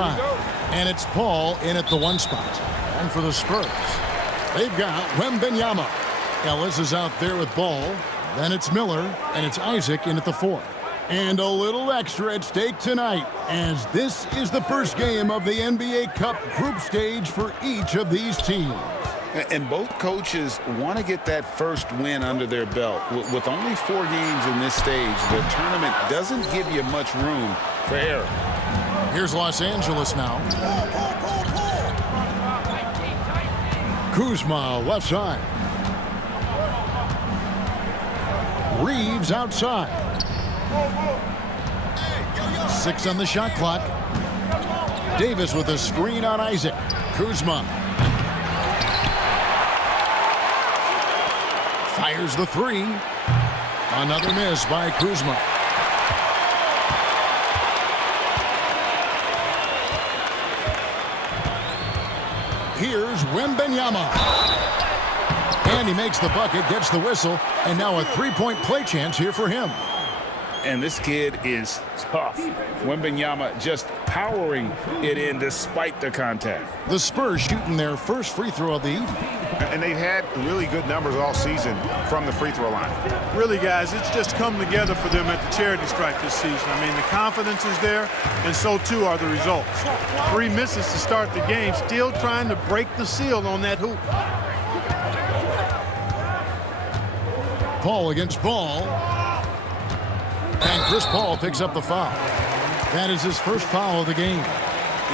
And it's Paul in at the 1 spot. And for the Spurs, they've got Wembanyama. Ellis is out there with ball. Then it's Miller, and it's Isaac in at the 4. And a little extra at stake tonight, as this is the first game of the NBA Cup group stage for each of these teams. And both coaches want to get that first win under their belt. With only 4 games in this stage, the tournament doesn't give you much room for error. Here's Los Angeles now. Kuzma left side. Reeves outside. 6 on the shot clock. Davis with a screen on Isaac. Kuzma fires the 3. Another miss by Kuzma. Here's Wembanyama. And he makes the bucket, gets the whistle, and now a 3-point play chance here for him. And this kid is tough. Wembanyama just powering it in despite the contact. The Spurs shooting their first free throw of the evening. And they've had really good numbers all season from the free throw line. Really, guys, it's just come together for them at the charity stripe this season. I mean, the confidence is there, and so too are the results. 3 misses to start the game, still trying to break the seal on that hoop. Paul against Ball. And Chris Paul picks up the foul. That is his first foul of the game.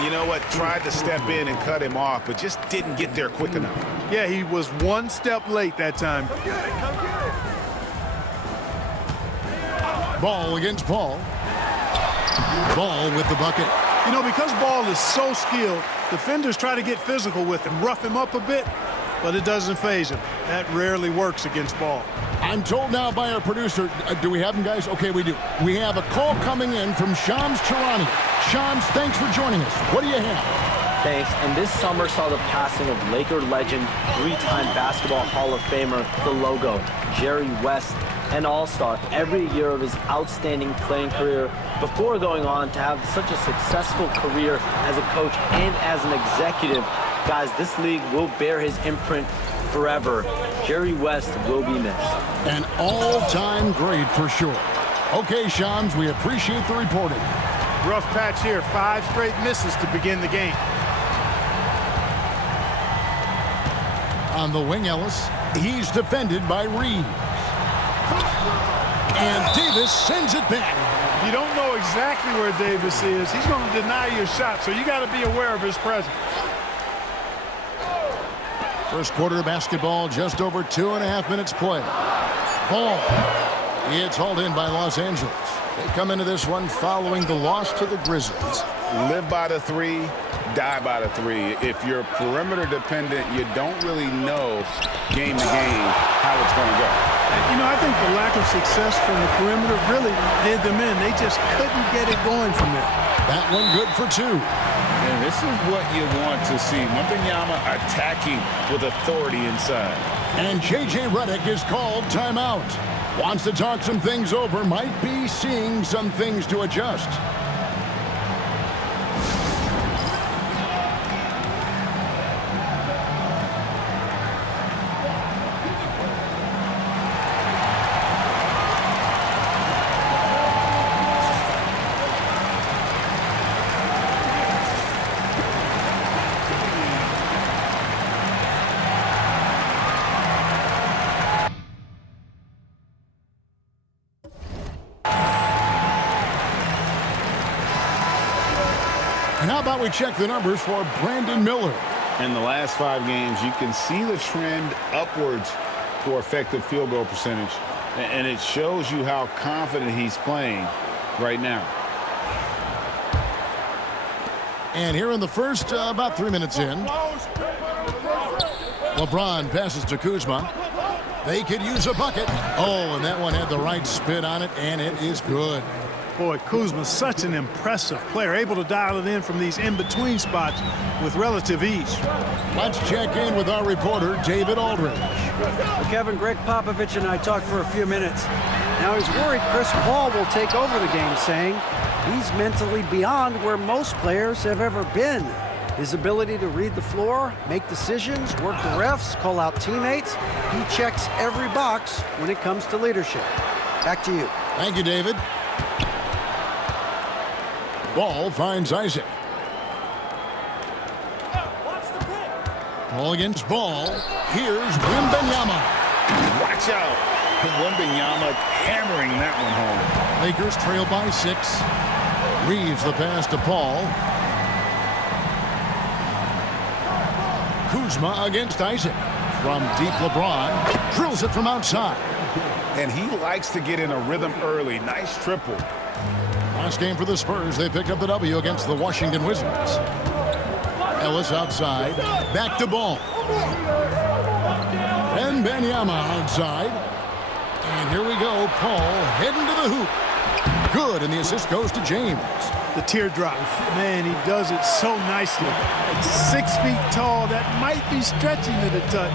You know what? Tried to step in and cut him off, but just didn't get there quick enough. Yeah, he was 1 step late that time. Ball against Paul. Ball with the bucket. You know, because Ball is so skilled, defenders try to get physical with him, rough him up a bit, but it doesn't faze him. That rarely works against Ball. I'm told now by our producer, do we have him, guys? Okay, we do. We have a call coming in from Shams Charania. Shams, thanks for joining us. What do you have? Thanks. And this summer saw the passing of Laker legend, 3-time Basketball Hall of Famer, the logo, Jerry West, an all-star every year of his outstanding playing career before going on to have such a successful career as a coach and as an executive. Guys, this league will bear his imprint forever. Jerry West will be missed. An all-time great for sure. Okay, Shams, we appreciate the reporting. Rough patch here, 5 straight misses to begin the game. On the wing, Ellis. He's defended by Reeves. And Davis sends it back. If you don't know exactly where Davis is, he's going to deny your shot, so you got to be aware of his presence. First quarter of basketball, just over 2.5 minutes play. Ball. It's hauled in by Los Angeles. They come into this one following the loss to the Grizzlies. Live by the 3, die by the 3. If you're perimeter dependent, you don't really know game to game how it's going to go. You know, I think the lack of success from the perimeter really did them in. They just couldn't get it going from there. That one good for 2. And this is what you want to see. Wembanyama attacking with authority inside. And J.J. Redick is called timeout. Wants to talk some things over. Might be seeing some things to adjust. And how about we check the numbers for Brandon Miller? In the last 5 games, you can see the trend upwards for effective field goal percentage. And it shows you how confident he's playing right now. And here in the first, about 3 minutes in, LeBron passes to Kuzma. They could use a bucket. Oh, and that one had the right spin on it, and it is good. Boy, Kuzma's such an impressive player, able to dial it in from these in-between spots with relative ease. Let's check in with our reporter, David Aldridge. Well, Kevin, Greg Popovich and I talked for a few minutes. Now he's worried Chris Paul will take over the game, saying He's mentally beyond where most players have ever been. His ability to read the floor, make decisions, work the refs, call out teammates, he checks every box when it comes to leadership. Back to you. Thank you, David. Ball finds Isaac. Ball against ball. Here's Wembanyama. Watch out. Wembanyama hammering that one home. Lakers trail by 6. Reeves the pass to Paul. Kuzma against Isaac. From deep, LeBron drills it from outside. And he likes to get in a rhythm early. Nice triple. Last game for the Spurs, they picked up the W against the Washington Wizards. Ellis outside, back to Ball. And Wembanyama outside. And here we go, Paul heading to the hoop. Good, and the assist goes to James. The teardrop. Man, he does it so nicely. It's 6 feet tall. That might be stretching it a touch.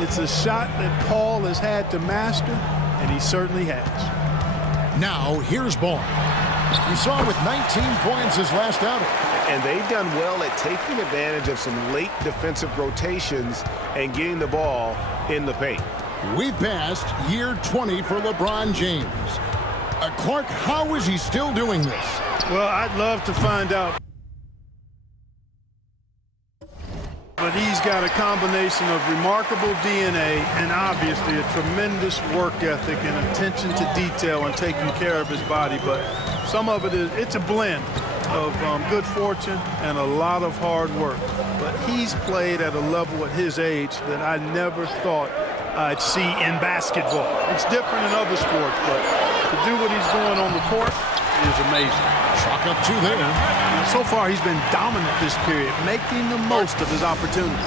It's a shot that Paul has had to master, and he certainly has. Now, here's Ball. We saw him with 19 points his last outing. And they've done well at taking advantage of some late defensive rotations and getting the ball in the paint. We passed year 20 for LeBron James. Clark, how is he still doing this? Well, I'd love to find out. But he's got a combination of remarkable DNA and obviously a tremendous work ethic and attention to detail and taking care of his body. But some of it's a blend of good fortune and a lot of hard work. But he's played at a level at his age that I never thought I'd see in basketball. It's different in other sports, but to do what he's doing on the court is amazing. Chalk up 2 there. So far, he's been dominant this period, making the most of his opportunities.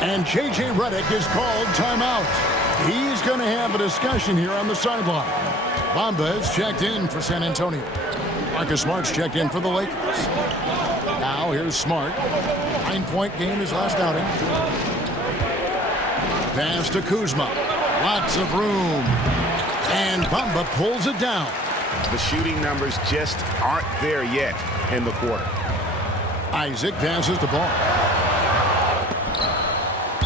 And J.J. Redick is called timeout. He's going to have a discussion here on the sideline. Bamba has checked in for San Antonio. Marcus Smart's checked in for the Lakers. Now here's Smart. 9-point game his last outing. Pass to Kuzma. Lots of room. And Bamba pulls it down. The shooting numbers just aren't there yet in the quarter. Isaac passes the ball.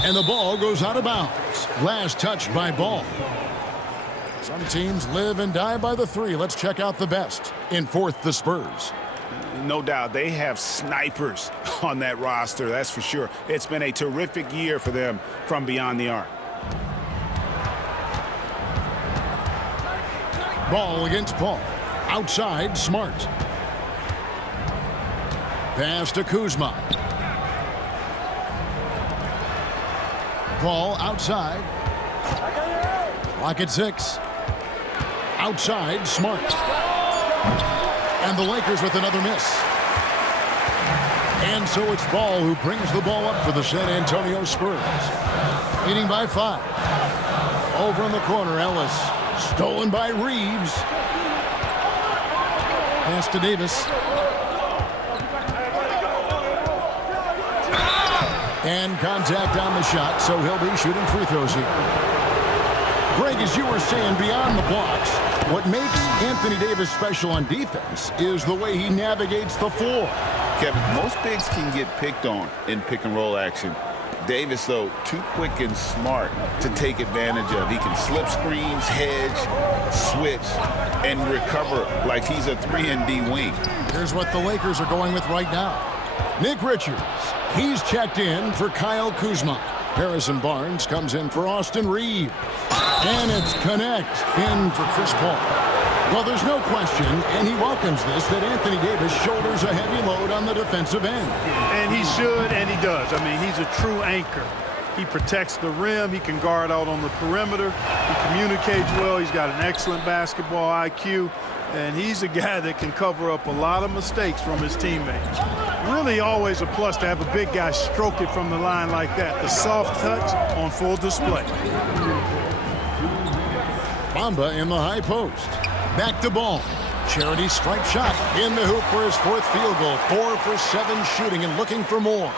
And the ball goes out of bounds. Last touch by Ball. Some teams live and die by the 3. Let's check out the best. In 4th, the Spurs. No doubt they have snipers on that roster, that's for sure. It's been a terrific year for them from beyond the arc. Ball against Paul. Outside, Smart. Pass to Kuzma. Paul outside. Clock at 6. Outside, Smart. And the Lakers with another miss. And so it's Ball who brings the ball up for the San Antonio Spurs. Leading by 5. Over in the corner, Ellis. Stolen by Reeves. Pass to Davis. And contact on the shot, so he'll be shooting free throws here. Greg, as you were saying, beyond the blocks, what makes Anthony Davis special on defense is the way he navigates the floor. Kevin, most bigs can get picked on in pick-and-roll action. Davis, though, too quick and smart to take advantage of. He can slip screens, hedge, switch, and recover like he's a 3-and-D wing. Here's what the Lakers are going with right now. Nick Richards, he's checked in for Kyle Kuzma. Harrison Barnes comes in for Austin Reeves. And it's Connect in for Chris Paul. Well, there's no question, and he welcomes this, that Anthony Davis shoulders a heavy load on the defensive end. And he should, and he does. I mean, he's a true anchor. He protects the rim. He can guard out on the perimeter. He communicates well. He's got an excellent basketball IQ. And he's a guy that can cover up a lot of mistakes from his teammates. Really always a plus to have a big guy stroke it from the line like that. The soft touch on full display. Bamba in the high post. Back to Ball. Charity stripe shot in the hoop for his 4th field goal. 4 for 7 shooting and looking for more.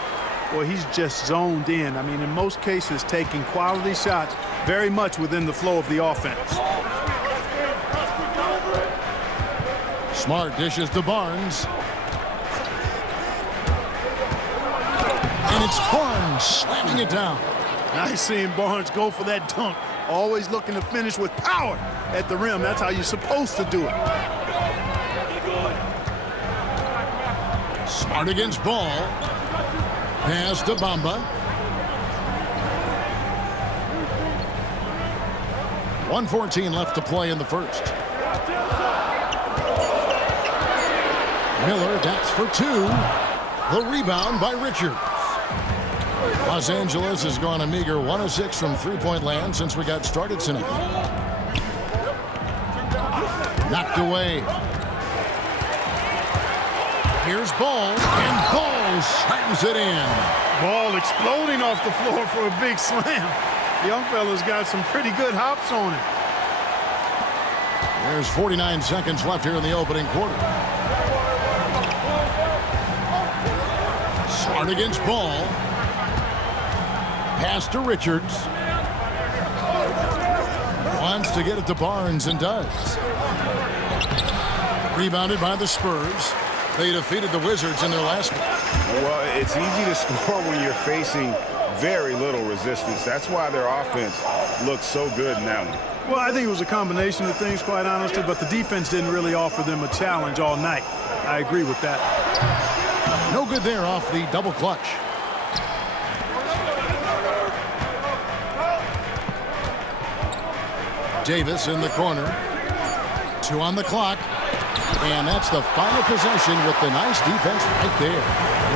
Well, he's just zoned in. I mean, in most cases, taking quality shots very much within the flow of the offense. Smart dishes to Barnes. And it's Barnes slamming it down. Nice seeing Barnes go for that dunk. Always looking to finish with power at the rim. That's how you're supposed to do it. Smart against Ball. Pass to Bamba. 1:14 left to play in the first. Miller, that's for two. The rebound by Richards. Los Angeles has gone a meager 1 of 6 from three-point land since we got started tonight. Knocked away. Here's Ball, and Ball slams it in. Ball exploding off the floor for a big slam. Young fella's got some pretty good hops on him. There's 49 seconds left here in the opening quarter. Smart against Ball. Pass to Richards. Wants to get it to Barnes and does. Rebounded by the Spurs. They defeated the Wizards in their last one. Well, it's easy to score when you're facing very little resistance. That's why their offense looks so good now. Well, I think it was a combination of things, quite honestly, but the defense didn't really offer them a challenge all night. I agree with that. No good there off the double clutch. Davis in the corner. 2 on the clock. And that's the final possession with the nice defense right there.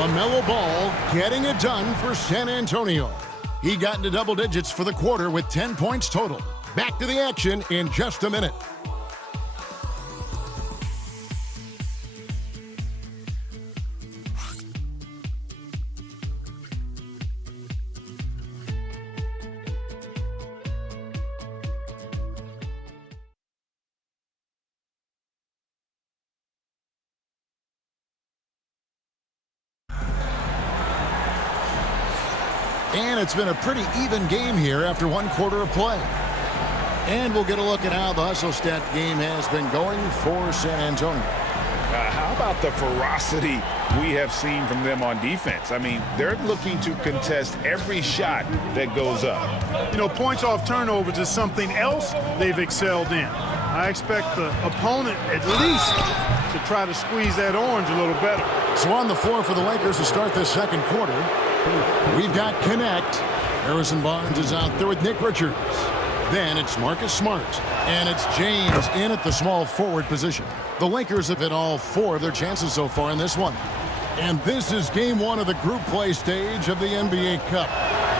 LaMelo Ball getting it done for San Antonio. He got into double digits for the quarter with 10 points total. Back to the action in just a minute. And it's been a pretty even game here after 1 quarter of play. And we'll get a look at how the hustle stat game has been going for San Antonio. How about the ferocity we have seen from them on defense? I mean, they're looking to contest every shot that goes up. You know, points off turnovers is something else they've excelled in. I expect the opponent at least to try to squeeze that orange a little better. So on the floor for the Lakers to start this second quarter, we've got Connect. Harrison Barnes is out there with Nick Richards. Then it's Marcus Smart. And it's James in at the small forward position. The Lakers have hit all 4 of their chances so far in this one. And this is game 1 of the group play stage of the NBA Cup.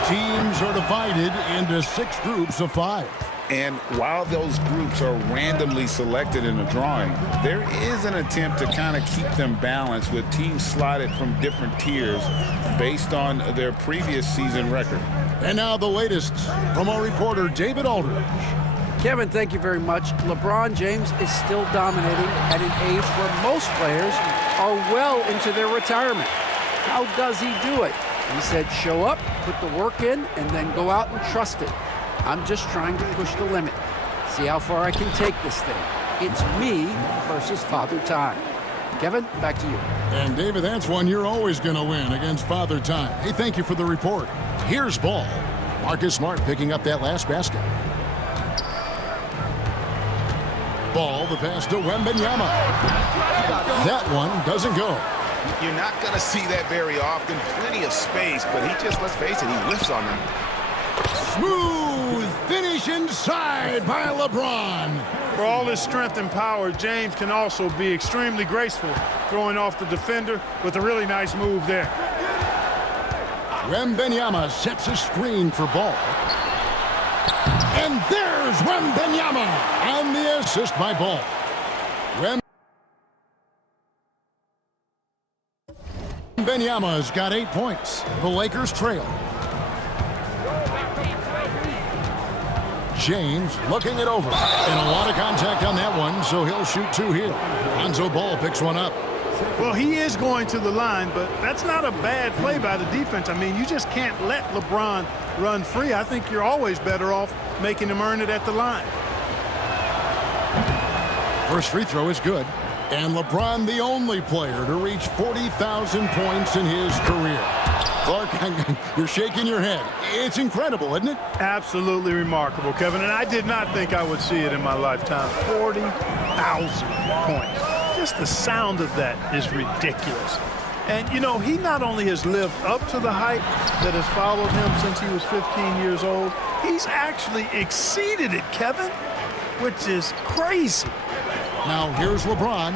Teams are divided into 6 groups of 5. And while those groups are randomly selected in a drawing, there is an attempt to kind of keep them balanced with teams slotted from different tiers based on their previous season record. And now the latest from our reporter, David Aldridge. Kevin, thank you very much. LeBron James is still dominating at an age where most players are well into their retirement. How does he do it? He said, show up, put the work in, and then go out and trust it. I'm just trying to push the limit. See how far I can take this thing. It's me versus Father Time. Kevin, back to you. And David, that's one you're always going to win against Father Time. Hey, thank you for the report. Here's Ball. Marcus Smart picking up that last basket. Ball, the pass to Wembanyama. That one doesn't go. You're not going to see that very often. Plenty of space, but he just, let's face it, he whiffs on them. Smooth finish inside by LeBron. For all his strength and power, James can also be extremely graceful, throwing off the defender with a really nice move there. Wembanyama sets a screen for Ball. And there's Wembanyama on the assist by Ball. Wembanyama's got 8 points. The Lakers trail. James looking it over. And a lot of contact on that one, so he'll shoot 2 here. Lonzo Ball picks one up. Well, he is going to the line, but that's not a bad play by the defense. I mean, you just can't let LeBron run free. I think you're always better off making him earn it at the line. First free throw is good. And LeBron, the only player to reach 40,000 points in his career. Clark, you're shaking your head. It's incredible, isn't it? Absolutely remarkable, Kevin. And I did not think I would see it in my lifetime. 40,000 points. Just the sound of that is ridiculous. And, you know, he not only has lived up to the hype that has followed him since he was 15 years old, he's actually exceeded it, Kevin, which is crazy. Now, here's LeBron.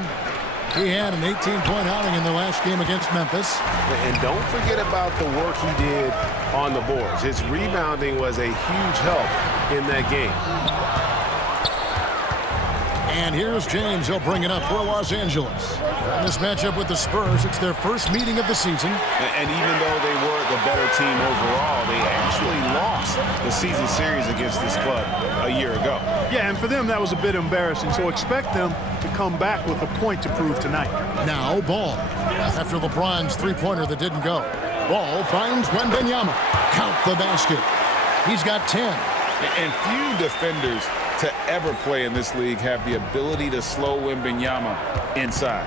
He had an 18-point outing in the last game against Memphis. And don't forget about the work he did on the boards. His rebounding was a huge help in that game. And here's James. He'll bring it up for Los Angeles. In this matchup with the Spurs, it's their first meeting of the season. And even though they were the better team overall, they actually lost the season series against this club a year ago. Yeah, and for them, that was a bit embarrassing. So expect them to come back with a point to prove tonight. Now, Ball. After LeBron's three-pointer that didn't go. Ball finds Wembanyama. Count the basket. He's got 10. And few defenders to ever play in this league have the ability to slow Wembanyama inside.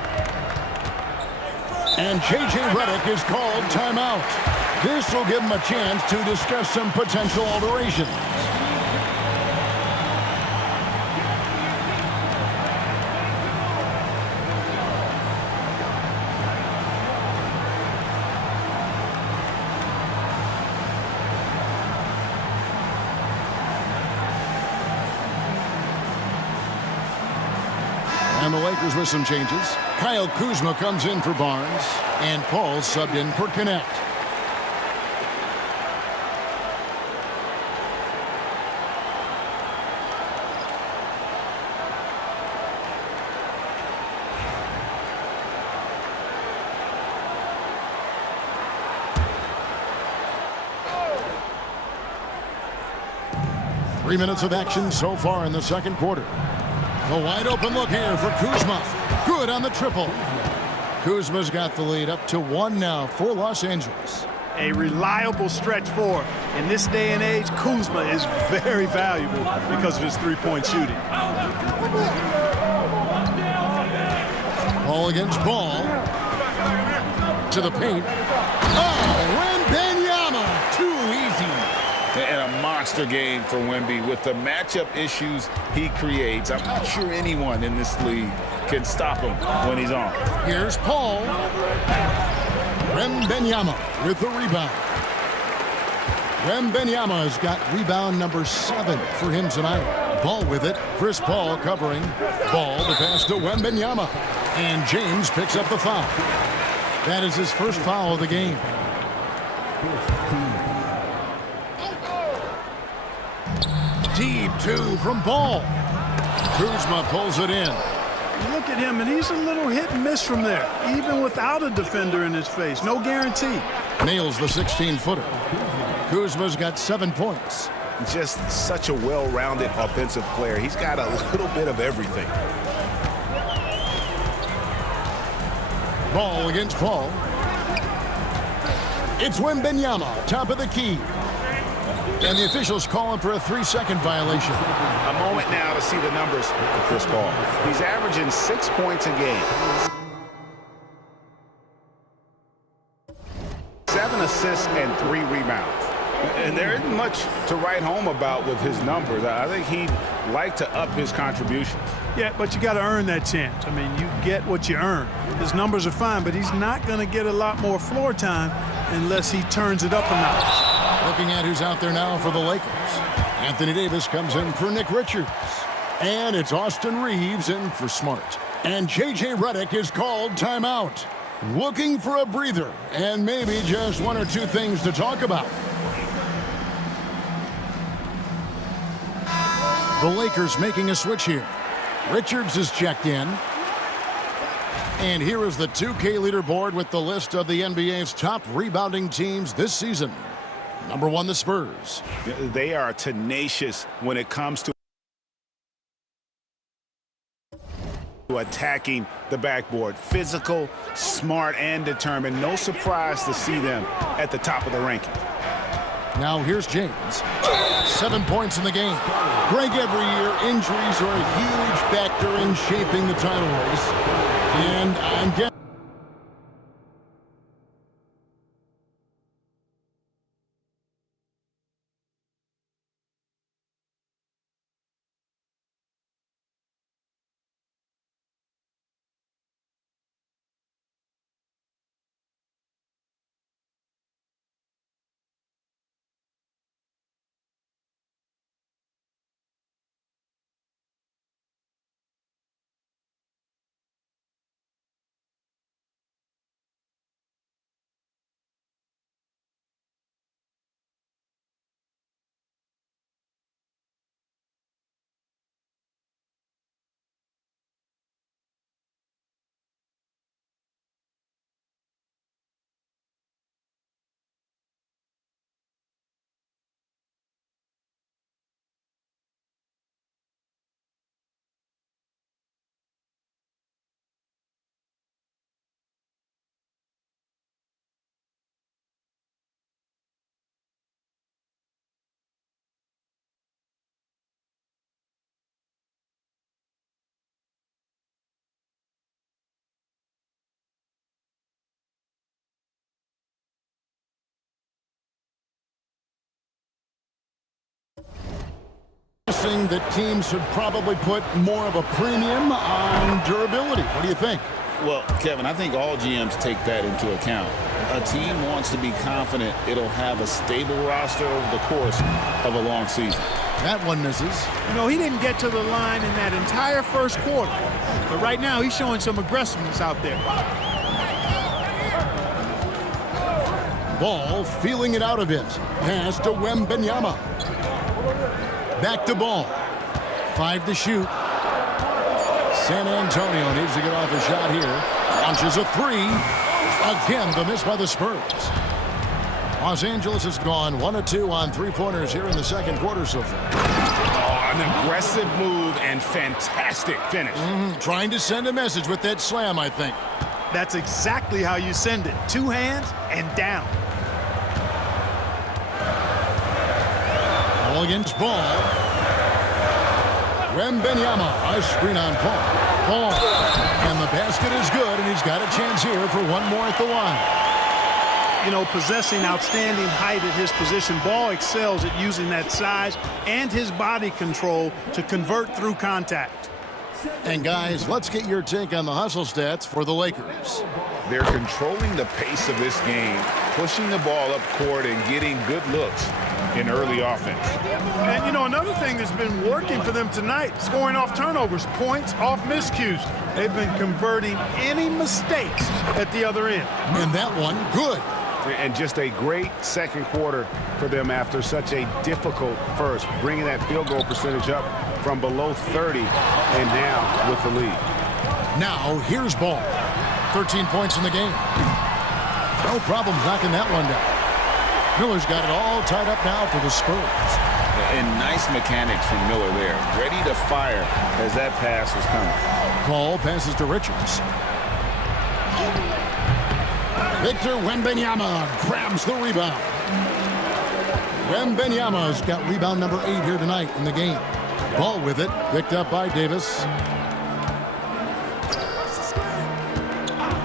And J.J. Redick is called timeout. This will give him a chance to discuss some potential alterations. And the Lakers with some changes. Kyle Kuzma comes in for Barnes, and Paul subbed in for Connect. Three minutes of action so far in the second quarter. A wide open look here for Kuzma. Good on the triple. Kuzma's got the lead up to 1 now for Los Angeles. A reliable stretch forward. In this day and age, Kuzma is very valuable because of his three-point shooting. Ball against ball. To the paint. Oh, Wembanyama. Too easy. And a monster game for Wemby. With the matchup issues he creates, I'm not sure anyone in this league can stop him when he's on. Here's Paul. Wembanyama with the rebound. Wembanyama's got rebound number 7 for him tonight. Ball with it. Chris Paul covering. Ball the pass to Wembanyama. And James picks up the foul. That is his first foul of the game. Deep 2 from Ball. Kuzma pulls it in. Look at him, and he's a little hit and miss from there, even without a defender in his face. No guarantee. Nails the 16-footer. Kuzma's got 7 points. Just such a well-rounded offensive player. He's got a little bit of everything. Ball against Paul. It's Wembanyama, top of the key. And the officials calling for a 3-second violation. A moment now to see the numbers for Chris Paul. He's averaging 6 points a game. 7 assists and 3 rebounds. And there isn't much to write home about with his numbers. I think he'd like to up his contributions. Yeah, but you got to earn that chance. I mean, you get what you earn. His numbers are fine, but he's not going to get a lot more floor time unless he turns it up a notch. Looking at who's out there now for the Lakers. Anthony Davis comes in for Nick Richards. And it's Austin Reeves in for Smart. And J.J. Redick is called timeout. Looking for a breather and maybe just 1 or 2 things to talk about. The Lakers making a switch here. Richards is checked in. And here is the 2K leaderboard with the list of the NBA's top rebounding teams this season. Number 1, the Spurs. They are tenacious when it comes to attacking the backboard. Physical, smart, and determined. No surprise to see them at the top of the ranking. Now here's James. 7 points in the game. Greg, every year, injuries are a huge factor in shaping the title race. And I'm getting... that teams should probably put more of a premium on durability. What do you think? Well, Kevin, I think all GMs take that into account. A team wants to be confident it'll have a stable roster over the course of a long season. That one misses. You know, he didn't get to the line in that entire first quarter. But right now, he's showing some aggressiveness out there. Ball feeling it out a bit. Pass to Wembanyama. Back to Ball. 5 to shoot. San Antonio needs to get off a shot here. Launches a 3. Again, the miss by the Spurs. Los Angeles has gone 1 of 2 on 3-pointers here in the second quarter so far. Oh, an aggressive move and fantastic finish. Trying to send a message with that slam, I think. That's exactly how you send it. 2 hands and down. Ball against Ball. Wembanyama, a screen on Paul. Ball. And the basket is good, and he's got a chance here for one more at the line. You know, possessing outstanding height at his position, Ball excels at using that size and his body control to convert through contact. And guys, let's get your take on the hustle stats for the Lakers. They're controlling the pace of this game, pushing the ball up court and getting good looks in early offense. And, you know, another thing that's been working for them tonight, scoring off turnovers, points off miscues. They've been converting any mistakes at the other end. And that one, good. And just a great second quarter for them after such a difficult first, bringing that field goal percentage up from below 30 and now with the lead. Now, here's Ball. 13 points in the game. No problem knocking that one down. Miller's got it all tied up now for the Spurs. And nice mechanics from Miller there. Ready to fire as that pass was coming. Ball passes to Richards. Victor Wembanyama grabs the rebound. Wembanyama's got rebound number 8 here tonight in the game. Ball with it, picked up by Davis.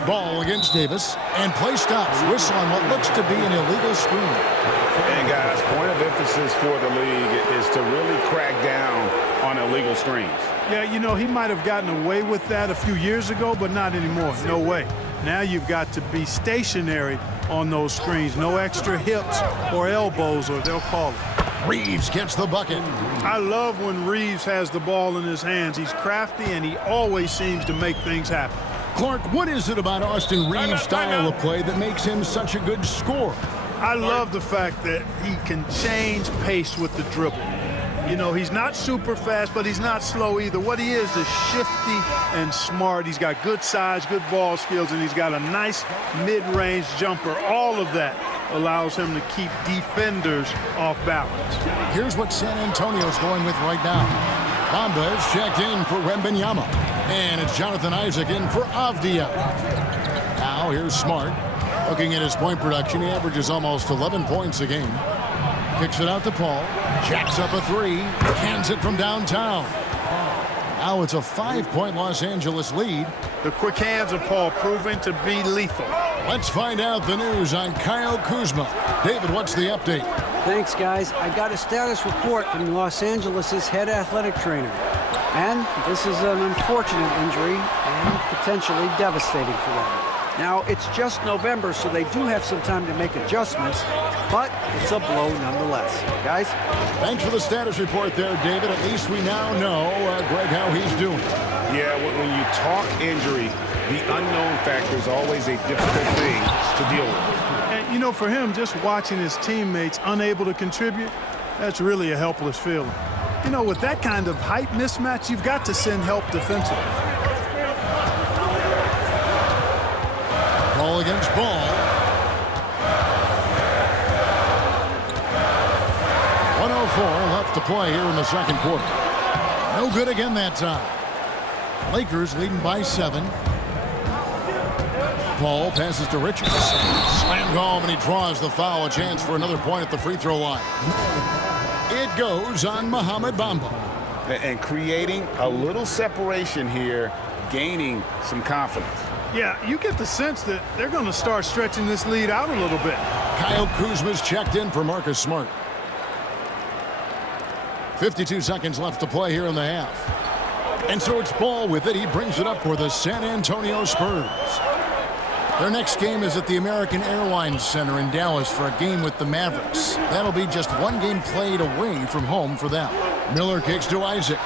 Ball against Davis, and play stops. Whistle on what looks to be an illegal screen. And guys, point of emphasis for the league is to really crack down on illegal screens. Yeah, you know, he might have gotten away with that a few years ago, but not anymore. No way. Now you've got to be stationary on those screens. No extra hips or elbows, or they'll call it. Reeves gets the bucket. I love when Reeves has the ball in his hands. He's crafty, and he always seems to make things happen. Clark, what is it about Austin Reeves' style of play that makes him such a good scorer? I love the fact that he can change pace with the dribble. You know, he's not super fast, but he's not slow either. What he is shifty and smart. He's got good size, good ball skills, and he's got a nice mid-range jumper. All of that allows him to keep defenders off balance. Here's what San Antonio's going with right now. Bamba is checked in for Wembanyama. And it's Jonathan Isaac in for Avdia. Now here's Smart. Looking at his point production, he averages almost 11 points a game. Kicks it out to Paul. Jacks up a 3. Cans it from downtown. Now it's a 5-point Los Angeles lead. The quick hands of Paul proving to be lethal. Let's find out the news on Kyle Kuzma. David, what's the update? Thanks, guys. I got a status report from Los Angeles' head athletic trainer. And this is an unfortunate injury and potentially devastating for them. Now, it's just November, so they do have some time to make adjustments, but it's a blow nonetheless. Guys? Thanks for the status report there, David. At least we now know, Greg, how he's doing. Yeah, when you talk injury, the unknown factor is always a difficult thing to deal with. And, you know, for him, just watching his teammates unable to contribute, that's really a helpless feeling. You know, with that kind of height mismatch, you've got to send help defensively. Ball against ball. 1:04 left to play here in the second quarter. No good again that time. Lakers leading by 7. Ball passes to Richards. Slammed home, and he draws the foul. A chance for another point at the free throw line. It goes on Mohamed Bamba. And creating a little separation here, gaining some confidence. Yeah, you get the sense that they're going to start stretching this lead out a little bit. Kyle Kuzma's checked in for Marcus Smart. 52 seconds left to play here in the half. And so it's Ball with it. He brings it up for the San Antonio Spurs. Their next game is at the American Airlines Center in Dallas for a game with the Mavericks. That'll be just one game played away from home for them. Miller kicks to Isaac.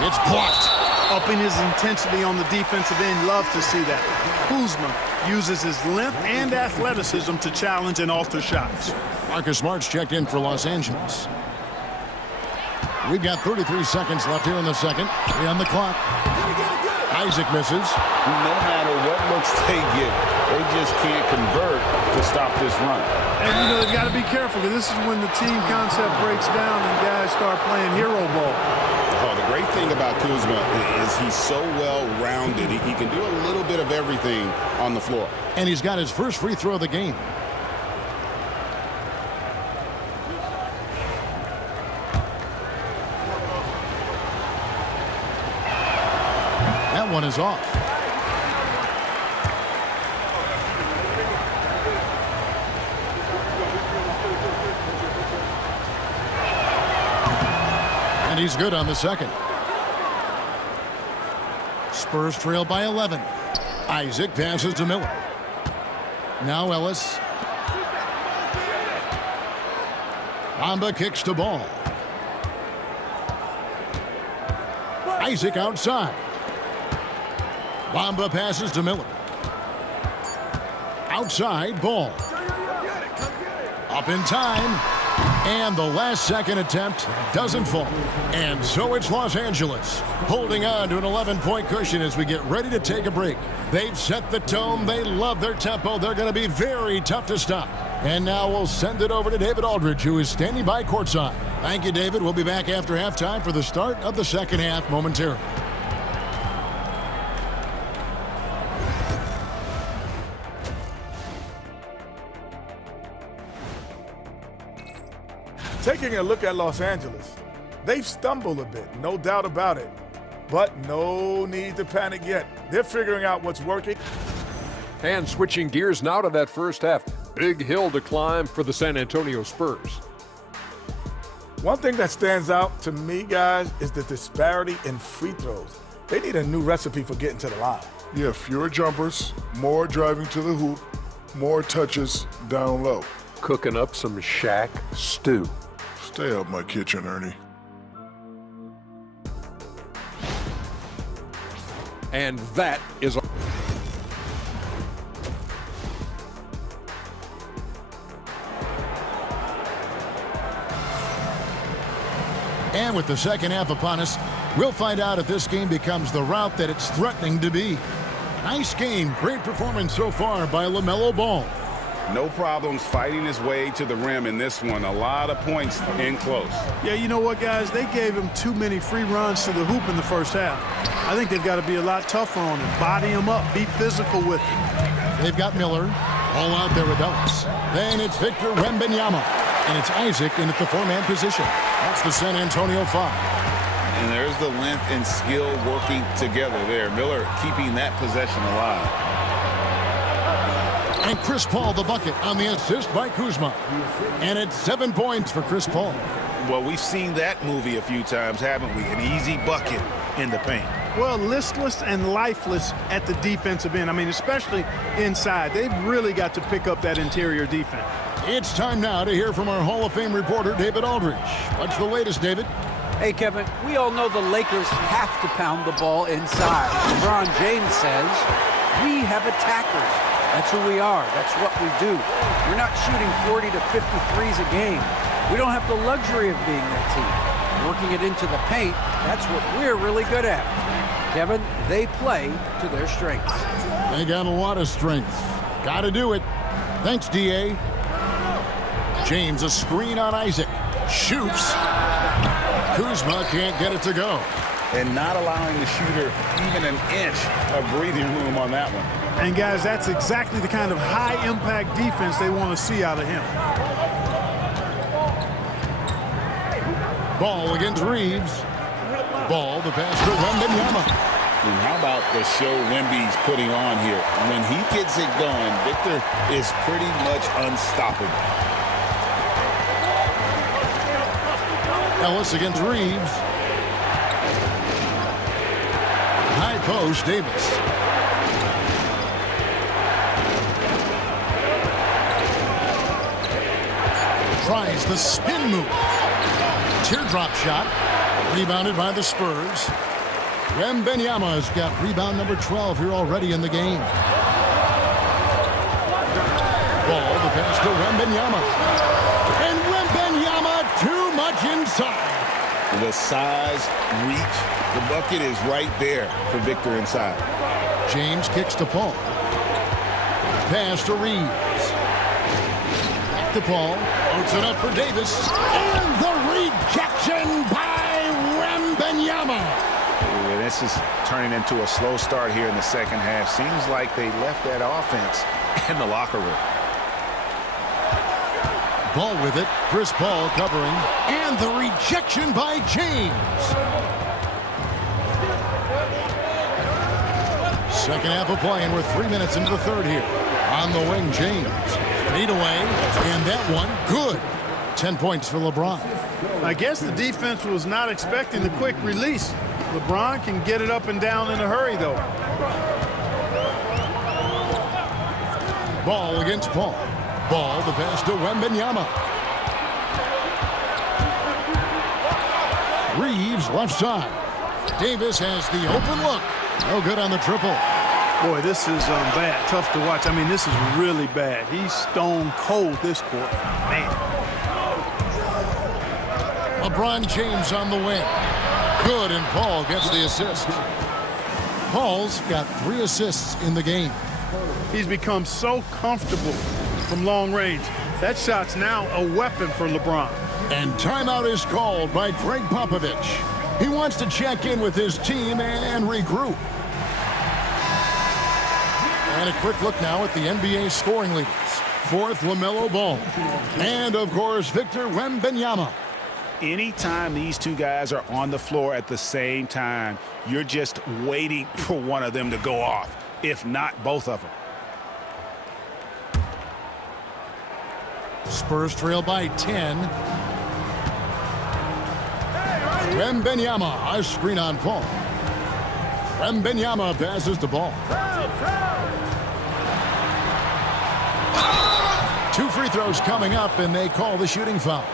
It's blocked. Upping his intensity on the defensive end. Love to see that. Kuzma uses his length and athleticism to challenge and alter shots. Marcus Smart's checked in for Los Angeles. We've got 33 seconds left here in the second. 3 on the clock. Isaac misses. No matter what looks they get, they just can't convert to stop this run. And, you know, they've got to be careful, because this is when the team concept breaks down and guys start playing hero ball. Oh, the great thing about Kuzma is he's so well-rounded. He can do a little bit of everything on the floor. And he's got his first free throw of the game. That one is off. And he's good on the second. Spurs trail by 11. Isaac passes to Miller. Now Ellis. Bamba kicks to Ball. Isaac outside. Bamba passes to Miller. Outside, Ball. Up in time. And the last second attempt doesn't fall. And so it's Los Angeles holding on to an 11-point cushion as we get ready to take a break. They've set the tone. They love their tempo. They're going to be very tough to stop. And now we'll send it over to David Aldridge, who is standing by courtside. Thank you, David. We'll be back after halftime for the start of the second half momentarily. Taking a look at Los Angeles, they've stumbled a bit, no doubt about it. But no need to panic yet. They're figuring out what's working. And switching gears now to that first half. Big hill to climb for the San Antonio Spurs. One thing that stands out to me, guys, is the disparity in free throws. They need a new recipe for getting to the line. Yeah, fewer jumpers, more driving to the hoop, more touches down low. Cooking up some Shaq stew. Stay out my kitchen, Ernie. And that is... And with the second half upon us, we'll find out if this game becomes the route that it's threatening to be. Nice game. Great performance so far by LaMelo Ball. No problems fighting his way to the rim in this one. A lot of points in close. Yeah, you know what, guys? They gave him too many free runs to the hoop in the first half. I think they've got to be a lot tougher on him. Body him up. Be physical with him. They've got Miller all out there with Ellis. Then it's Victor Wembanyama. And it's Isaac in at the 4-man position. That's the San Antonio 5. And there's the length and skill working together there. Miller keeping that possession alive. And Chris Paul the bucket on the assist by Kuzma. And it's 7 points for Chris Paul. Well, we've seen that movie a few times, haven't we? An easy bucket in the paint. Well, listless and lifeless at the defensive end. I mean, especially inside. They've really got to pick up that interior defense. It's time now to hear from our Hall of Fame reporter, David Aldridge. What's the latest, David? Hey, Kevin, we all know the Lakers have to pound the ball inside. LeBron James says, we have attackers. That's who we are. That's what we do. We're not shooting 40 to 53s a game. We don't have the luxury of being that team. Working it into the paint, that's what we're really good at. Kevin, they play to their strengths. They got a lot of strength. Got to do it. Thanks, D.A. James, a screen on Isaac. Shoots. Kuzma can't get it to go. And not allowing the shooter even an inch of breathing room on that one. And, guys, that's exactly the kind of high-impact defense they want to see out of him. Ball against Reeves. Ball, the pass to Wembanyama. And how about the show Wemby's putting on here? When he gets it going, Victor is pretty much unstoppable. Ellis against Reeves. High post, Davis. Tries the spin move. Teardrop shot. Rebounded by the Spurs. Wembanyama has got rebound number 12 here already in the game. Ball, the pass to Wembanyama. And Wembanyama too much inside. The size, reach, the bucket is right there for Victor inside. James kicks to Paul. Pass to Reeves. Back to Paul. Puts it up for Davis. And the rejection by Wembanyama. Yeah, this is turning into a slow start here in the second half. Seems like they left that offense in the locker room. Ball with it. Chris Paul covering. And the rejection by James. Second half of play, and we're 3 minutes into the third here. On the wing, James. Fade away. And that one, good. 10 points for LeBron. I guess the defense was not expecting the quick release. LeBron can get it up and down in a hurry, though. Ball against Paul. Ball, the pass to Wembanyama. Reeves, left side. Davis has the open look. No good on the triple. Boy, this is bad. Tough to watch. I mean, this is really bad. He's stone cold this quarter. Man. LeBron James on the wing. Good, and Paul gets the assist. Paul's got 3 assists in the game. He's become so comfortable from long range. That shot's now a weapon for LeBron. And timeout is called by Greg Popovich. He wants to check in with his team and regroup. And a quick look now at the NBA scoring leaders. 4th, LaMelo Ball. And, of course, Victor Wembanyama. Anytime these two guys are on the floor at the same time, you're just waiting for one of them to go off, if not both of them. Spurs trail by 10. Wembanyama, a screen on Paul. Wembanyama passes the ball. 2 free throws coming up, and they call the shooting foul.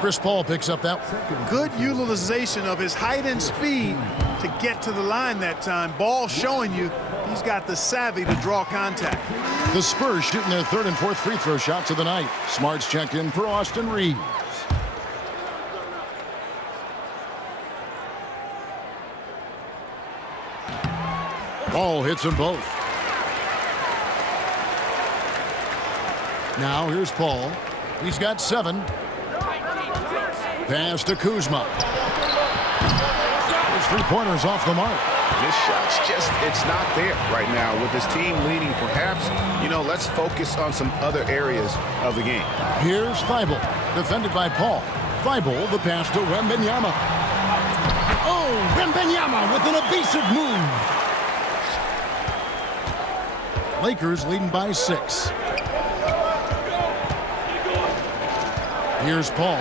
Chris Paul picks up that. Good utilization of his height and speed to get to the line that time. Ball showing you he's got the savvy to draw contact. The Spurs shooting their 3rd and 4th free throw shots of the night. Smart's checked in for Austin Reeves. Ball hits them both. Now here's Paul. He's got 7. Pass to Kuzma. His 3-pointers off the mark. This shot's just, it's not there right now. With his team leading, perhaps, let's focus on some other areas of the game. Here's Thibault, defended by Paul. Thibault, the pass to Wembanyama. Oh, Wembanyama with an evasive move. Lakers leading by 6. Here's Paul.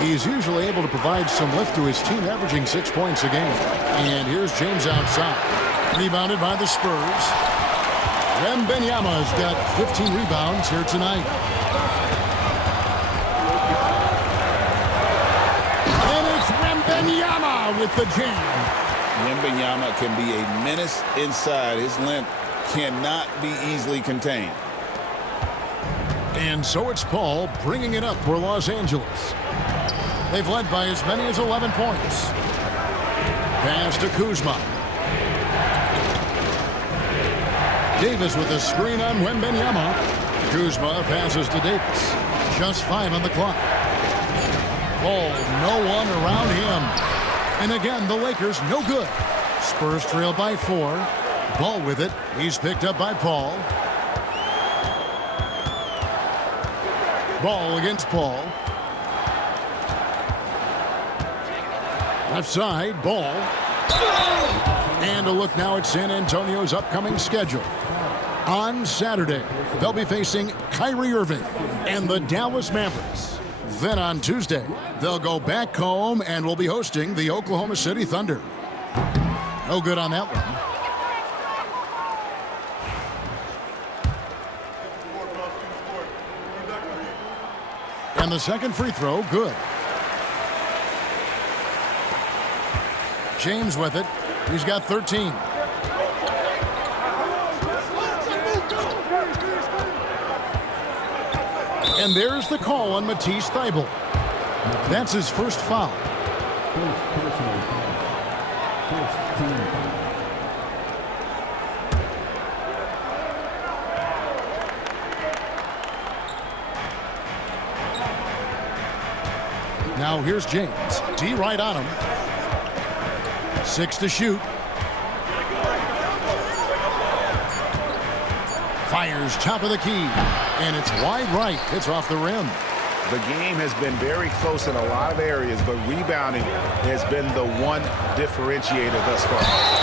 He's usually able to provide some lift to his team, averaging 6 points a game. And here's James outside. Rebounded by the Spurs. Wembanyama's got 15 rebounds here tonight. And it's Wembanyama with the jam. Wembanyama can be a menace inside. His length cannot be easily contained. And so it's Paul bringing it up for Los Angeles. They've led by as many as 11 points. Pass to Kuzma. Davis with a screen on Wembanyama. Kuzma passes to Davis. Just 5 on the clock. Paul, no one around him. And again, the Lakers no good. Spurs trail by 4. Ball with it. He's picked up by Paul. Ball against Paul. Left side, Ball. And a look now at San Antonio's upcoming schedule. On Saturday, they'll be facing Kyrie Irving and the Dallas Mavericks. Then on Tuesday, they'll go back home and will be hosting the Oklahoma City Thunder. No good on that one. And the second free throw, good. James with it. He's got 13. And there's the call on Matisse Thybulle. That's his first foul. Now here's James. D right on him. 6 to shoot. Fires top of the key. And it's wide right. It's off the rim. The game has been very close in a lot of areas, but rebounding has been the one differentiator thus far.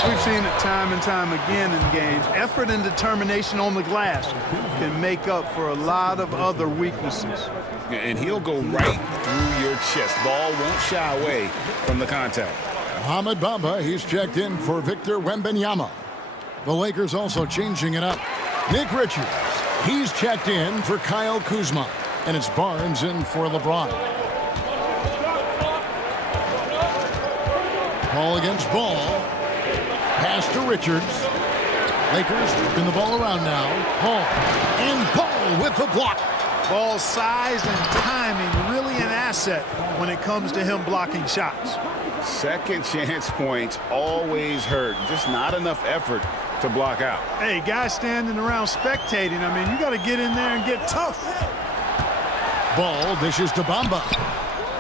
We've seen it time and time again in games. Effort and determination on the glass can make up for a lot of other weaknesses. And he'll go right through your chest. Ball won't shy away from the contact. Ahmed Bamba, he's checked in for Victor Wembanyama. The Lakers also changing it up. Nick Richards, he's checked in for Kyle Kuzma. And it's Barnes in for LeBron. Ball against Ball. Pass to Richards. Lakers working the ball around now. Paul. And Paul with the block. Ball size and timing really an asset when it comes to him blocking shots. Second chance points always hurt. Just not enough effort to block out. Hey, guys standing around spectating, I mean, you got to get in there and get tough. Ball dishes to Bamba.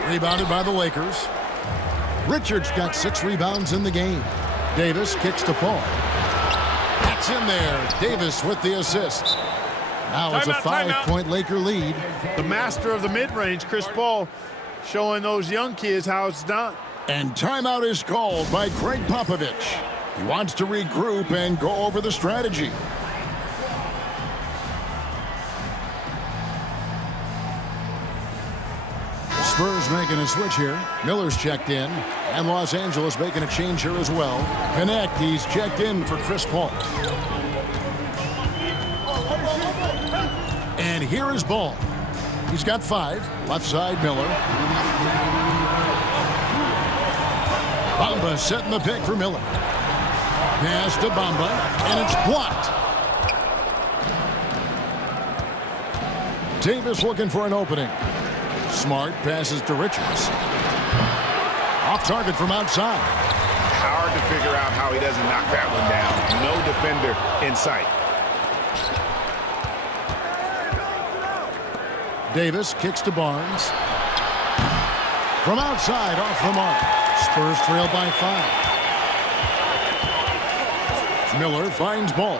Rebounded by the Lakers. Richards got 6 rebounds in the game. Davis kicks to Paul. That's in there. Davis with the assist. Now it's a 5-point Laker lead. The master of the mid-range, Chris Paul, showing those young kids how it's done. And timeout is called by Greg Popovich. He wants to regroup and go over the strategy. Spurs making a switch here. Miller's checked in. And Los Angeles making a change here as well. Connect, he's checked in for Chris Paul. And here is Ball. He's got 5. Left side, Miller. Bamba setting the pick for Miller. Pass to Bamba, and it's blocked. Davis looking for an opening. Smart passes to Richards. Off target from outside. Hard to figure out how he doesn't knock that one down. No defender in sight. Davis kicks to Barnes. From outside, off the mark. Spurs trail by 5. Miller finds Ball.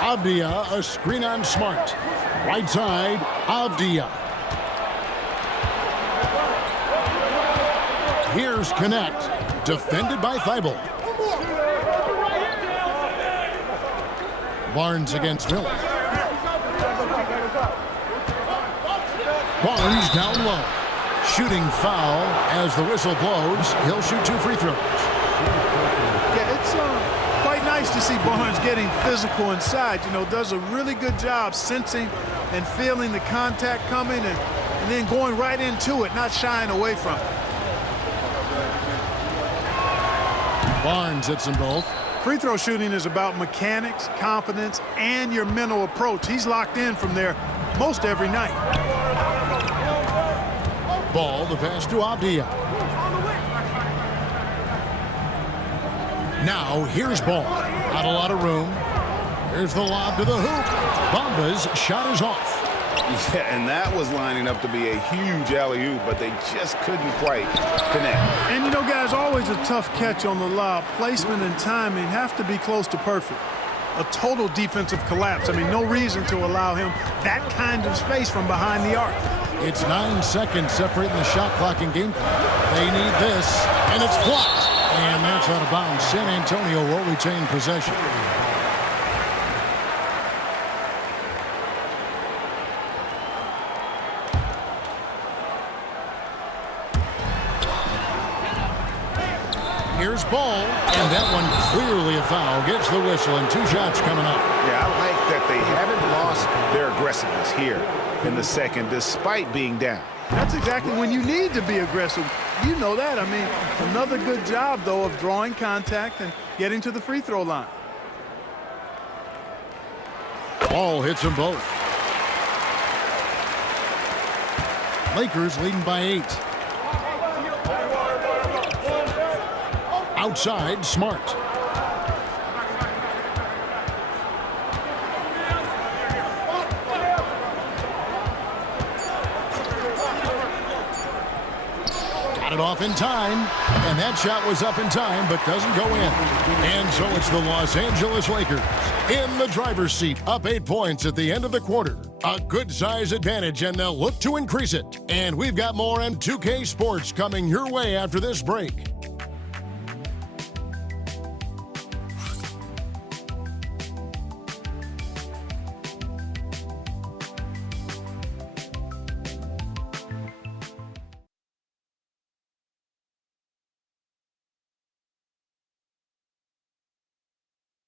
Avdia, a screen on Smart. Right side, Avdia. Here's Connect, defended by Thibault. Barnes against Miller. Barnes down low. Shooting foul as the whistle blows. He'll shoot 2 free throws. Yeah, it's quite nice to see Barnes getting physical inside. You know, does a really good job sensing and feeling the contact coming and then going right into it, not shying away from it. Barnes hits them both. Free throw shooting is about mechanics, confidence, and your mental approach. He's locked in from there most every night. Ball, the pass to Avdia. Now here's Ball. Not a lot of room. Here's the lob to the hoop. Bamba's shot is off. Yeah, and that was lining up to be a huge alley-oop, but they just couldn't quite connect. And, you know, guys, always a tough catch on the lob. Placement and timing have to be close to perfect. A total defensive collapse. I mean, no reason to allow him that kind of space from behind the arc. It's 9 seconds separating the shot clock and game clock. They need this, and it's blocked. And that's out of bounds. San Antonio will retain possession. Here's Ball, and that one clearly a foul. Gets the whistle, and 2 shots coming up. Yeah, I like that they haven't lost their aggressiveness here in the second, despite being down. That's exactly when you need to be aggressive. You know that. I mean, another good job, though, of drawing contact and getting to the free throw line. Ball hits them both. Lakers leading by 8. Outside, Smart. Got it off in time, and that shot was up in time, but doesn't go in. And so it's the Los Angeles Lakers in the driver's seat, up 8 points at the end of the quarter. A good size advantage, and they'll look to increase it. And we've got more M2K Sports coming your way after this break.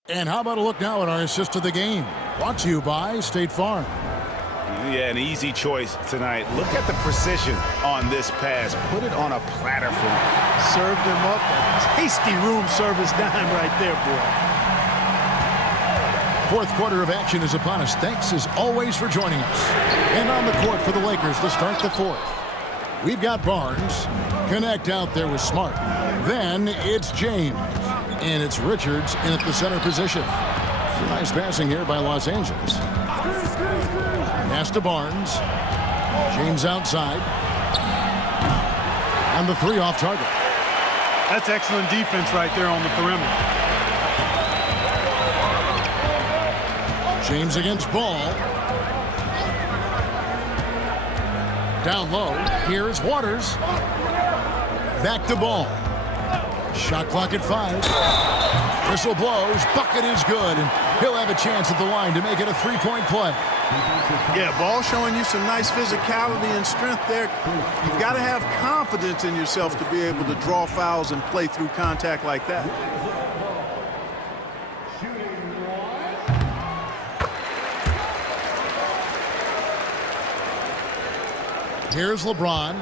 And how about a look now at our assist to the game? Brought to you by State Farm. Yeah, an easy choice tonight. Look at the precision on this pass. Put it on a platter for him. Served him up a tasty room service dime right there, boy. Fourth quarter of action is upon us. Thanks as always for joining us. And on the court for the Lakers to start the fourth. We've got Barnes. Connect out there with Smart. Then it's James. And it's Richards in at the center position. Nice passing here by Los Angeles. Pass to Barnes. James outside. And the 3 off target. That's excellent defense right there on the perimeter. James against Ball. Down low. Here's Waters. Back to Ball. Shot clock at 5. Whistle blows. Bucket is good. And he'll have a chance at the line to make it a 3-point play. Yeah, Ball showing you some nice physicality and strength there. You've got to have confidence in yourself to be able to draw fouls and play through contact like that. Here's LeBron.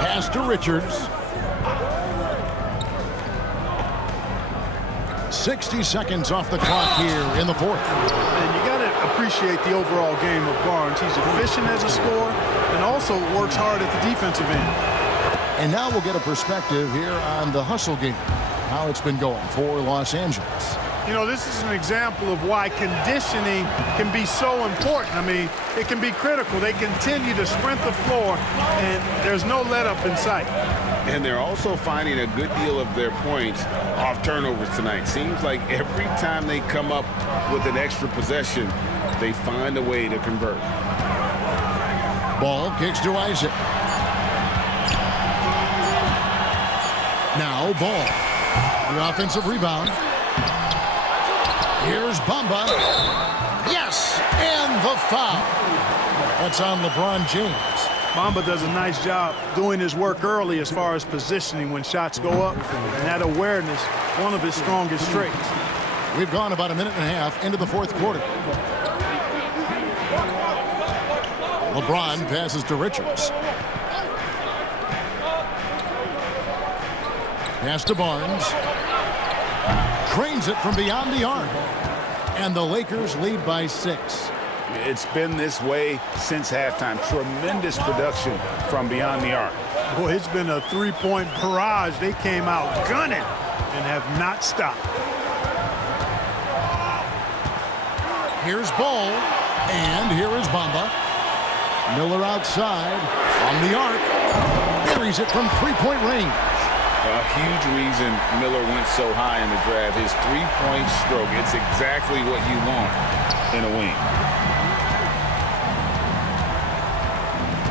Pass to Richards. 60 seconds off the clock here in the fourth. And you got to appreciate the overall game of Barnes. He's efficient as a scorer and also works hard at the defensive end. And now we'll get a perspective here on the hustle game, how it's been going for Los Angeles. You know, this is an example of why conditioning can be so important. I mean, it can be critical. They continue to sprint the floor, and there's no let-up in sight. And they're also finding a good deal of their points off turnovers tonight. Seems like every time they come up with an extra possession, they find a way to convert. Ball kicks to Isaac. Now Ball. The offensive rebound. Here's Bamba. Yes! And the foul. That's on LeBron James. Bamba does a nice job doing his work early as far as positioning when shots go up. And that awareness, one of his strongest traits. We've gone about a minute and a half into the fourth quarter. LeBron passes to Richards. Pass to Barnes. Trains it from beyond the arc. And the Lakers lead by 6. It's been this way since halftime. Tremendous production from beyond the arc. Boy, it's been a three-point barrage. They came out gunning and have not stopped. Here's Ball. And here is Bamba. Miller outside. On the arc. Buries it from three-point range. A huge reason Miller went so high in the draft. His three-point stroke. It's exactly what you want in a wing.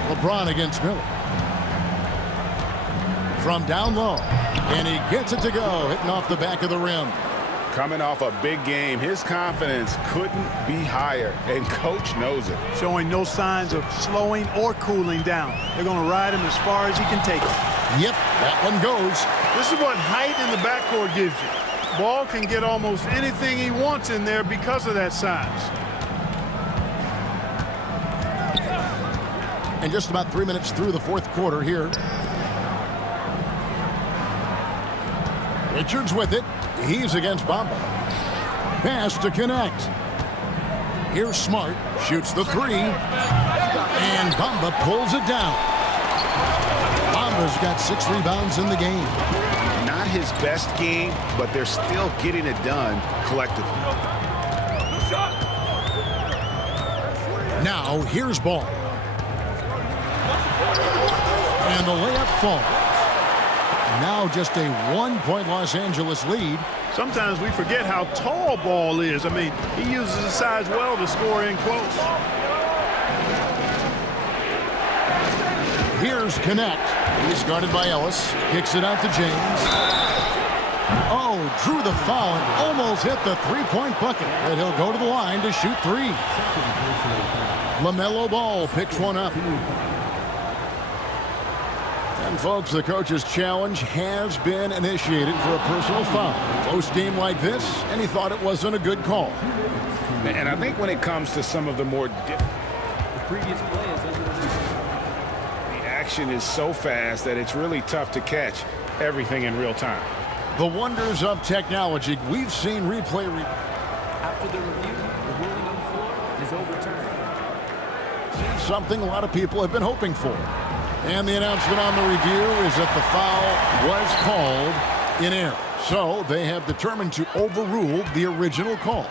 LeBron against Miller. From down low. And he gets it to go. Hitting off the back of the rim. Coming off a big game, his confidence couldn't be higher, and coach knows it. Showing no signs of slowing or cooling down. They're going to ride him as far as he can take it. Yep, that one goes. This is what height in the backcourt gives you. Ball can get almost anything he wants in there because of that size. And just about 3 minutes through the fourth quarter here. Richards with it. He's against Bamba. Pass to connect. Here's Smart. Shoots the three. And Bamba pulls it down. Bamba's got 6 rebounds in the game. Not his best game, but they're still getting it done collectively. Now here's Ball. And the layup falls. Now just a 1-point Los Angeles lead. Sometimes we forget how tall Ball is. I mean, he uses his size well to score in close. Here's Connect. He's guarded by Ellis. Kicks it out to James. Oh, drew the foul and almost hit the three-point bucket. But he'll go to the line to shoot 3. LaMelo Ball picks one up. And folks, the coach's challenge has been initiated for a personal foul. Close game like this, and he thought it wasn't a good call. And I think when it comes to some of the more the action is so fast that it's really tough to catch everything in real time. The wonders of technology. We've seen replay. After the review, the ruling on the floor is overturned. Something a lot of people have been hoping for. And the announcement on the review is that the foul was called in error. So they have determined to overrule the original call.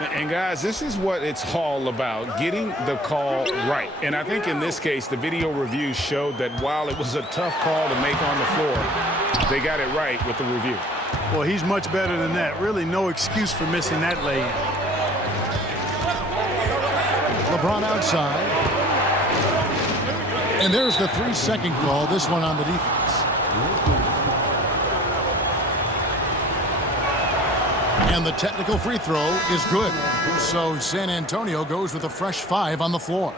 And guys, this is what it's all about, getting the call right. And I think in this case, the video review showed that while it was a tough call to make on the floor, they got it right with the review. Well, he's much better than that. Really no excuse for missing that lay-in. LeBron outside. And there's the 3-second call, this one on the defense. And the technical free throw is good. So San Antonio goes with a fresh 5 on the floor.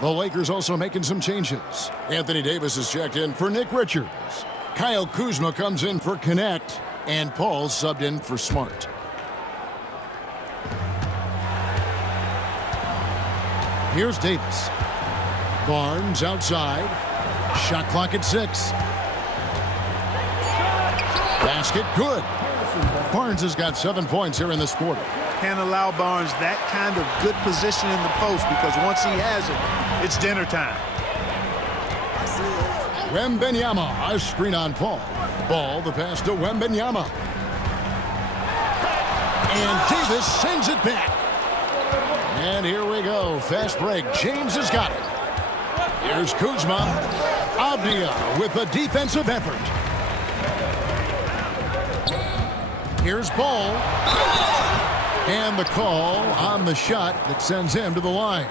The Lakers also making some changes. Anthony Davis is checked in for Nick Richards. Kyle Kuzma comes in for Connect. And Paul subbed in for Smart. Here's Davis. Barnes outside. Shot clock at 6. Basket good. Barnes has got 7 points here in this quarter. Can't allow Barnes that kind of good position in the post because once he has it, it's dinner time. Wembanyama, a screen on Paul. Ball, the pass to Wembanyama. And Davis sends it back. And here we go. Fast break. James has got it. Here's Kuzma. Avdia with a defensive effort. Here's Ball. And the call on the shot that sends him to the line.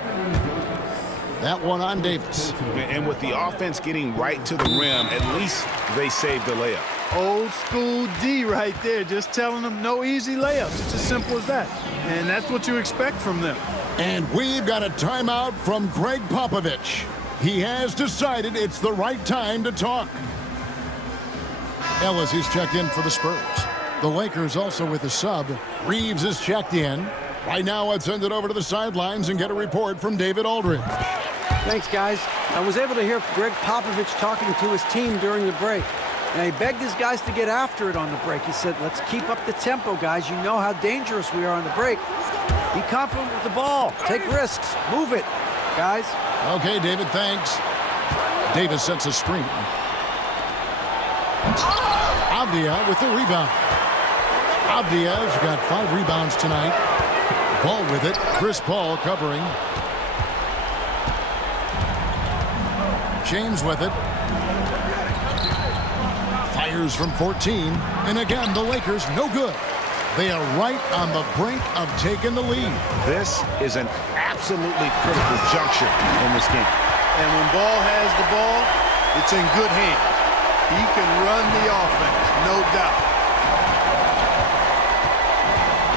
That one on Davis. And with the offense getting right to the rim, at least they saved the layup. Old school D right there, just telling them no easy layups. It's as simple as that. And that's what you expect from them. And we've got a timeout from Greg Popovich. He has decided it's the right time to talk. Ellis is checked in for the Spurs. The Lakers also with a sub. Reeves is checked in. Right now, let's send it over to the sidelines and get a report from David Aldridge. Thanks, guys. I was able to hear Greg Popovich talking to his team during the break. And he begged his guys to get after it on the break. He said, let's keep up the tempo, guys. You know how dangerous we are on the break. Be confident with the ball. Take risks. Move it, guys. Okay, David, thanks. Davis sets a screen. Avdia with the rebound. Avdia's got 5 rebounds tonight. Ball with it. Chris Paul covering. James with it. Fires from 14. And again, the Lakers no good. They are right on the brink of taking the lead. This is an absolutely critical juncture in this game. And when Ball has the ball, it's in good hands. He can run the offense, no doubt.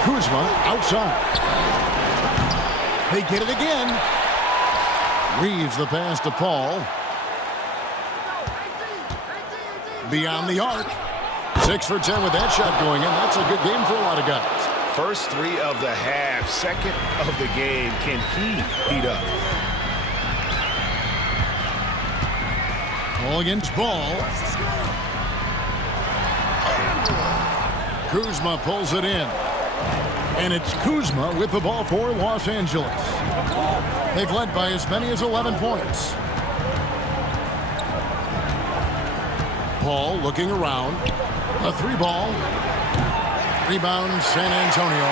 Kuzma outside. They get it again. Reeves the pass to Paul. Beyond the arc. 6 for 10 with that shot going in. That's a good game for a lot of guys. First 3 of the half, second of the game. Can he heat up? Ball against Ball. Kuzma pulls it in. And it's Kuzma with the ball for Los Angeles. They've led by as many as 11 points. Paul looking around. A 3-ball. Rebound San Antonio.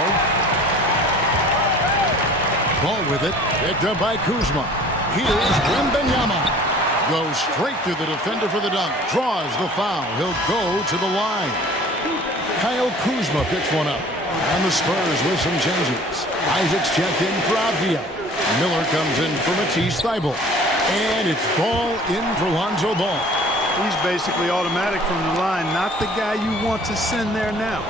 Ball with it. Picked up by Kuzma. Here's Wembanyama. Goes straight through the defender for the dunk. Draws the foul. He'll go to the line. Kyle Kuzma picks one up. And the Spurs with some changes. Isaac's checked in for Avdia. Miller comes in for Matisse Thybulle. And it's Ball in for Lonzo Ball. He's basically automatic from the line, not the guy you want to send there now.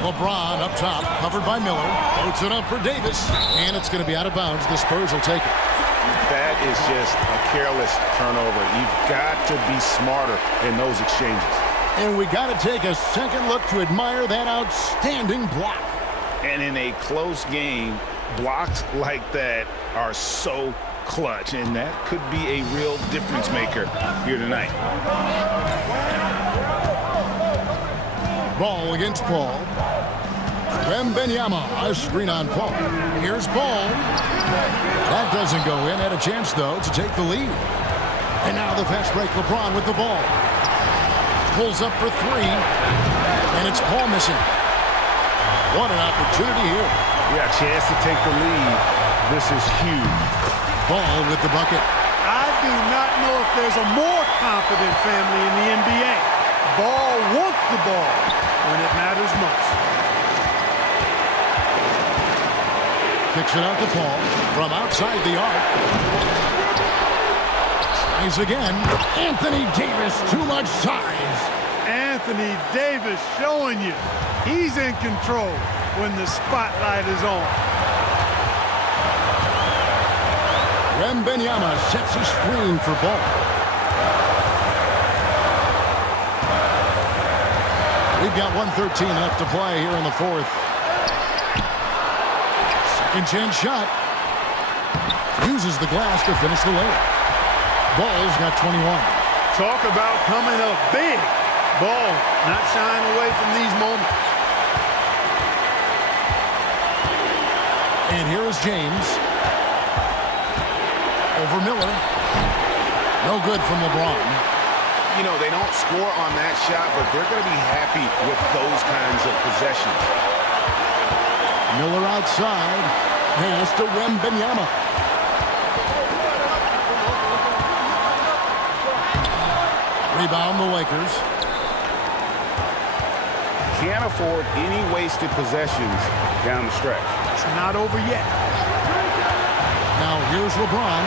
LeBron up top, covered by Miller. Floats it up for Davis. And it's going to be out of bounds. The Spurs will take it. That is just a careless turnover. You've got to be smarter in those exchanges. And we got to take a second look to admire that outstanding block. And in a close game, blocks like that are so clutch, and that could be a real difference maker here tonight. Ball against Paul. Wembanyama, a screen on Paul. Here's Ball. That doesn't go in. Had a chance, though, to take the lead. And now the fast break. LeBron with the ball. Pulls up for 3. And it's Paul missing. What an opportunity here. Yeah, chance to take the lead. This is huge. Ball with the bucket. I do not know if there's a more confident family in the NBA. Ball wants the ball when it matters most. Kicks it out to Paul from outside the arc. Tries again. Anthony Davis, too much size. Anthony Davis showing you he's in control when the spotlight is on. Wembanyama sets a screen for Ball. We've got 1:13 left to play here in the 4th. Second chance shot. Uses the glass to finish the layup. Ball's got 21. Talk about coming up big. Ball not shying away from these moments. And here is James. Over Miller. No good from LeBron. You know, they don't score on that shot, but they're going to be happy with those kinds of possessions. Miller outside. Pass to Wembanyama. Rebound the Lakers. Can't afford any wasted possessions down the stretch. It's not over yet. Now here's LeBron.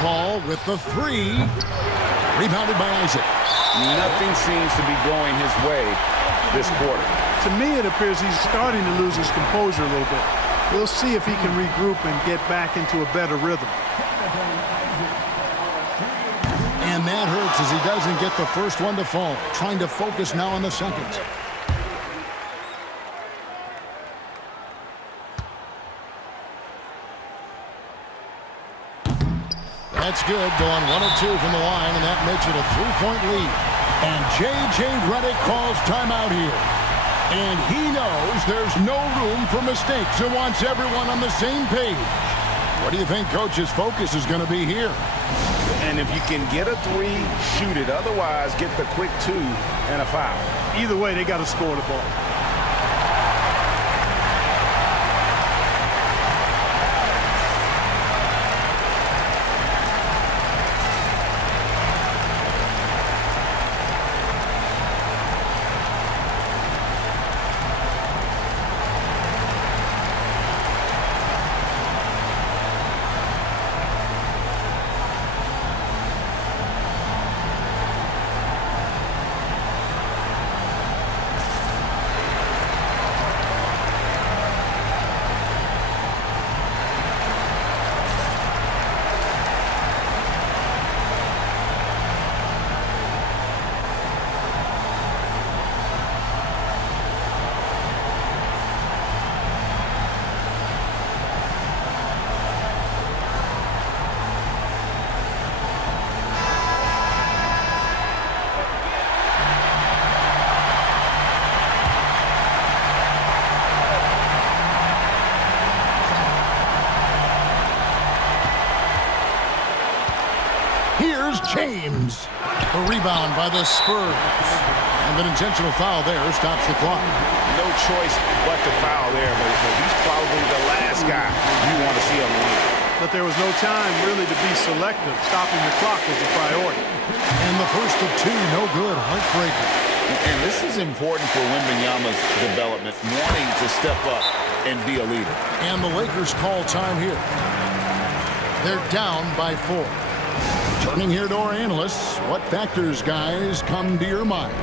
Paul with the three. Rebounded by Isaac. Nothing seems to be going his way this quarter. To me, it appears he's starting to lose his composure a little bit. We'll see if he can regroup and get back into a better rhythm. And that hurts as he doesn't get the first one to fall. Trying to focus now on the second. That's good, going 1 of 2 from the line, and that makes it a 3-point lead. And J.J. Redick calls timeout here. And he knows there's no room for mistakes and wants everyone on the same page. What do you think Coach's focus is going to be here? And if you can get a three, shoot it. Otherwise, get the quick 2 and a foul. Either way, they got to score the ball. Here's James. The rebound by the Spurs. And an intentional foul there stops the clock. No choice but to foul there, but he's probably the last guy you want to see on the line. But there was no time really to be selective. Stopping the clock was the priority. And the first of 2, no good. Heartbreaking. And this is important for Wembanyama's development, wanting to step up and be a leader. And the Lakers call time here. They're down by 4. Turning here to our analysts, what factors, guys, come to your mind?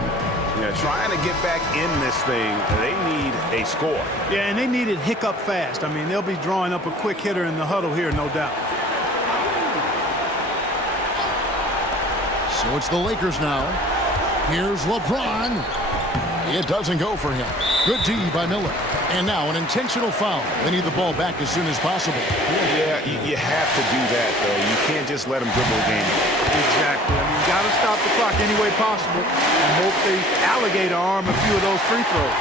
Yeah, trying to get back in this thing, they need a score. Yeah, and they need it hiccup fast. I mean, they'll be drawing up a quick hitter in the huddle here, no doubt. So it's the Lakers now. Here's LeBron. It doesn't go for him. Good D by Miller. And now an intentional foul. They need the ball back as soon as possible. Yeah, you have to do that, though. You can't just let them dribble the game. Exactly. I mean, you got to stop the clock any way possible and hope they alligator arm a few of those free throws.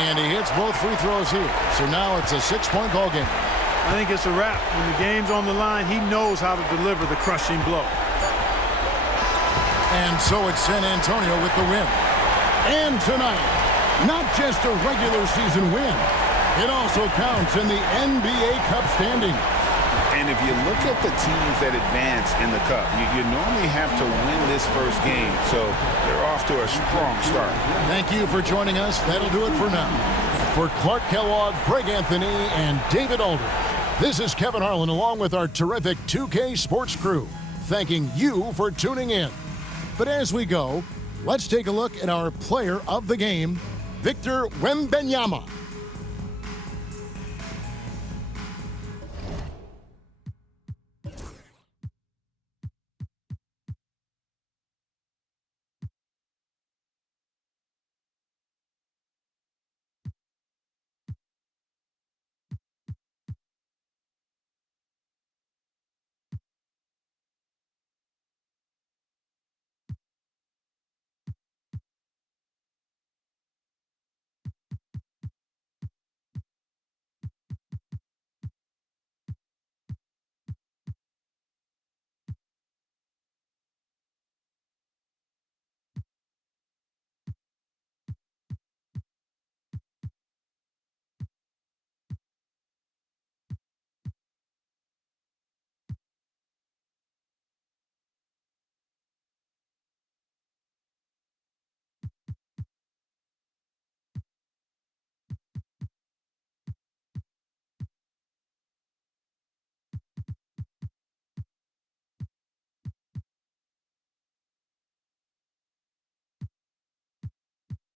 And he hits both free throws here. So now it's a 6-point ball game. I think it's a wrap. When the game's on the line, he knows how to deliver the crushing blow. And so it's San Antonio with the win. And tonight, not just a regular season win, it also counts in the NBA Cup standings. And if you look at the teams that advance in the Cup, you normally have to win this first game, so they're off to a strong start. Thank you for joining us. That'll do it for now. For Clark Kellogg, Greg Anthony, and David Alder, this is Kevin Harlan along with our terrific 2K Sports crew, thanking you for tuning in. But as we go, let's take a look at our player of the game, Victor Wembanyama.